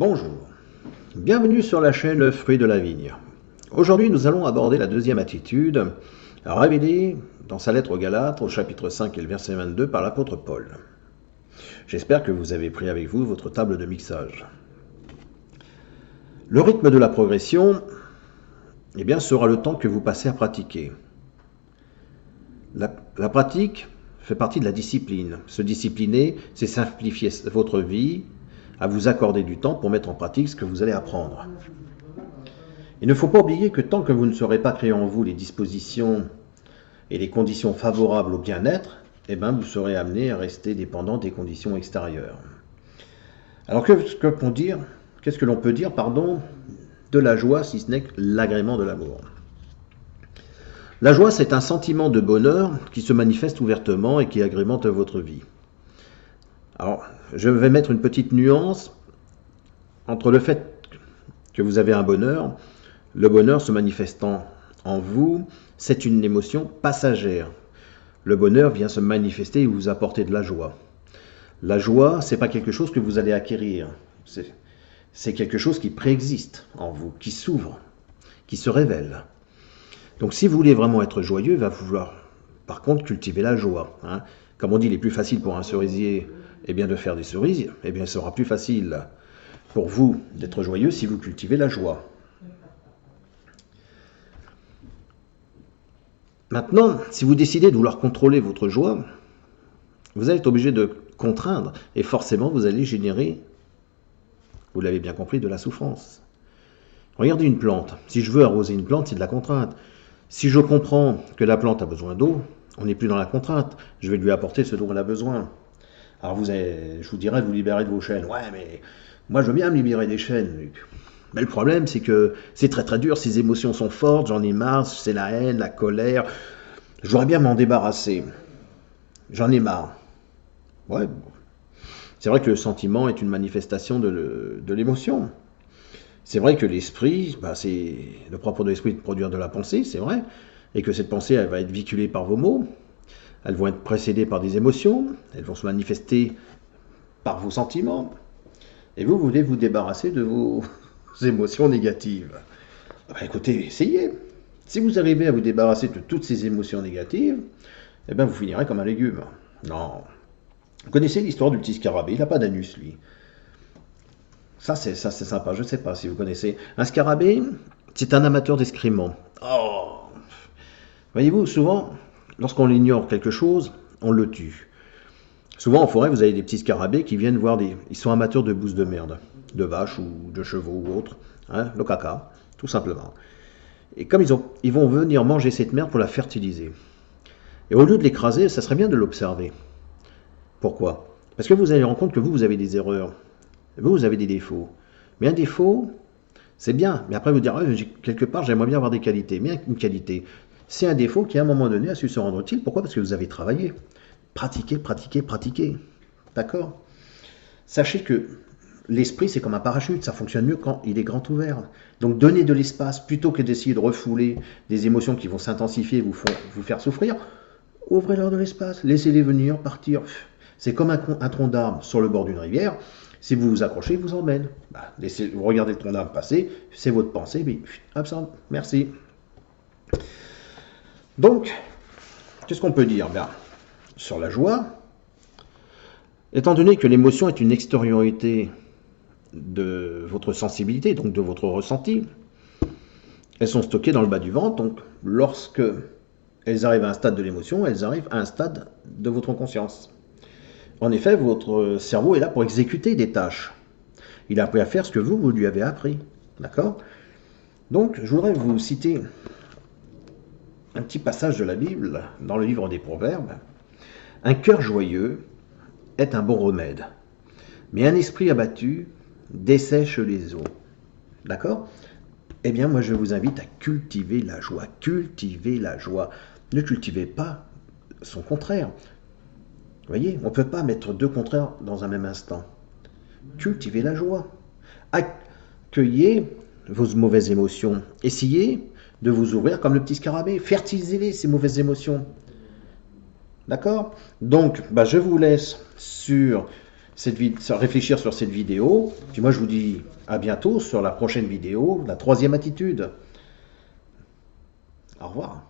Bonjour, bienvenue sur la chaîne Fruits de la Vigne. Aujourd'hui, nous allons aborder la deuxième attitude, révélée dans sa lettre aux Galates, au chapitre 5 et le verset 22, par l'apôtre Paul. J'espère que vous avez pris avec vous votre table de mixage. Le rythme de la progression, sera le temps que vous passez à pratiquer. La pratique fait partie de la discipline. Se discipliner, c'est simplifier votre vie, à vous accorder du temps pour mettre en pratique ce que vous allez apprendre. Il ne faut pas oublier que tant que vous ne saurez pas créer en vous les dispositions et les conditions favorables au bien-être, vous serez amené à rester dépendant des conditions extérieures. Alors qu'est-ce que l'on peut dire de la joie, si ce n'est que l'agrément de l'amour? La joie, c'est un sentiment de bonheur qui se manifeste ouvertement et qui agrémente votre vie. Alors, je vais mettre une petite nuance entre le fait que vous avez un bonheur, le bonheur se manifestant en vous, c'est une émotion passagère. Le bonheur vient se manifester et vous apporter de la joie. La joie, ce n'est pas quelque chose que vous allez acquérir. C'est quelque chose qui préexiste en vous, qui s'ouvre, qui se révèle. Donc si vous voulez vraiment être joyeux, il va falloir par contre cultiver la joie. Comme on dit, il est plus facile pour un cerisier de faire des cerises, il sera plus facile pour vous d'être joyeux si vous cultivez la joie. Maintenant, si vous décidez de vouloir contrôler votre joie, vous allez être obligé de contraindre et forcément vous allez générer, vous l'avez bien compris, de la souffrance. Regardez une plante. Si je veux arroser une plante, c'est de la contrainte. Si je comprends que la plante a besoin d'eau, on n'est plus dans la contrainte. Je vais lui apporter ce dont elle a besoin. Alors je vous dirais de vous libérer de vos chaînes. Ouais, mais moi je veux bien me libérer des chaînes, Luc. Mais le problème, c'est que c'est très très dur, ces émotions sont fortes, j'en ai marre, c'est la haine, la colère. Je voudrais bien m'en débarrasser. J'en ai marre. Ouais, c'est vrai que le sentiment est une manifestation de l'émotion. C'est vrai que l'esprit, c'est le propre de l'esprit de produire de la pensée, c'est vrai, et que cette pensée, elle va être véhiculée par vos mots, elles vont être précédées par des émotions, elles vont se manifester par vos sentiments, et vous voulez vous débarrasser de vos émotions négatives. Écoutez, essayez. Si vous arrivez à vous débarrasser de toutes ces émotions négatives, vous finirez comme un légume. Non. Vous connaissez l'histoire du petit scarabée, il n'a pas d'anus, lui. Ça, c'est sympa. Je ne sais pas si vous connaissez. Un scarabée, c'est un amateur d'excréments. Oh! Voyez-vous, souvent, lorsqu'on ignore quelque chose, on le tue. Souvent, en forêt, vous avez des petits scarabées qui viennent voir Ils sont amateurs de bousses de merde, de vaches ou de chevaux ou autres. Le caca, tout simplement. Et comme ils vont venir manger cette merde pour la fertiliser. Et au lieu de l'écraser, ça serait bien de l'observer. Pourquoi? Parce que vous allez rendre compte que vous avez des erreurs. Vous avez des défauts. Mais un défaut, c'est bien. Mais après, vous direz, quelque part, j'aimerais bien avoir des qualités. Mais une qualité, c'est un défaut qui, à un moment donné, a su se rendre utile. Pourquoi? Parce que vous avez travaillé. Pratiquer, pratiquer, pratiquer. D'accord? Sachez que l'esprit, c'est comme un parachute. Ça fonctionne mieux quand il est grand ouvert. Donc, donnez de l'espace plutôt que d'essayer de refouler des émotions qui vont s'intensifier et vous faire souffrir. Ouvrez-leur de l'espace. Laissez-les venir, partir. C'est comme un tronc d'arbre sur le bord d'une rivière. Si vous vous accrochez, il vous emmène. Vous regardez le tronc d'arbre passer, c'est votre pensée, mais absente. Merci. Donc, qu'est-ce qu'on peut dire? Sur la joie, étant donné que l'émotion est une extériorité de votre sensibilité, donc de votre ressenti, elles sont stockées dans le bas du ventre, donc lorsque elles arrivent à un stade de l'émotion, elles arrivent à un stade de votre conscience. En effet, votre cerveau est là pour exécuter des tâches. Il a appris à faire ce que vous lui avez appris. D'accord? Donc, je voudrais vous citer un petit passage de la Bible, dans le livre des Proverbes. Un cœur joyeux est un bon remède, mais un esprit abattu dessèche les eaux. D'accord? Moi, je vous invite à cultiver la joie. Cultivez la joie. Ne cultivez pas son contraire. Vous voyez, on ne peut pas mettre deux contraires dans un même instant. Cultivez la joie. Accueillez vos mauvaises émotions. Essayez de vous ouvrir comme le petit scarabée. Fertilisez-les, ces mauvaises émotions. D'accord? Donc, je vous laisse sur réfléchir sur cette vidéo. Puis moi, je vous dis à bientôt sur la prochaine vidéo, la troisième attitude. Au revoir.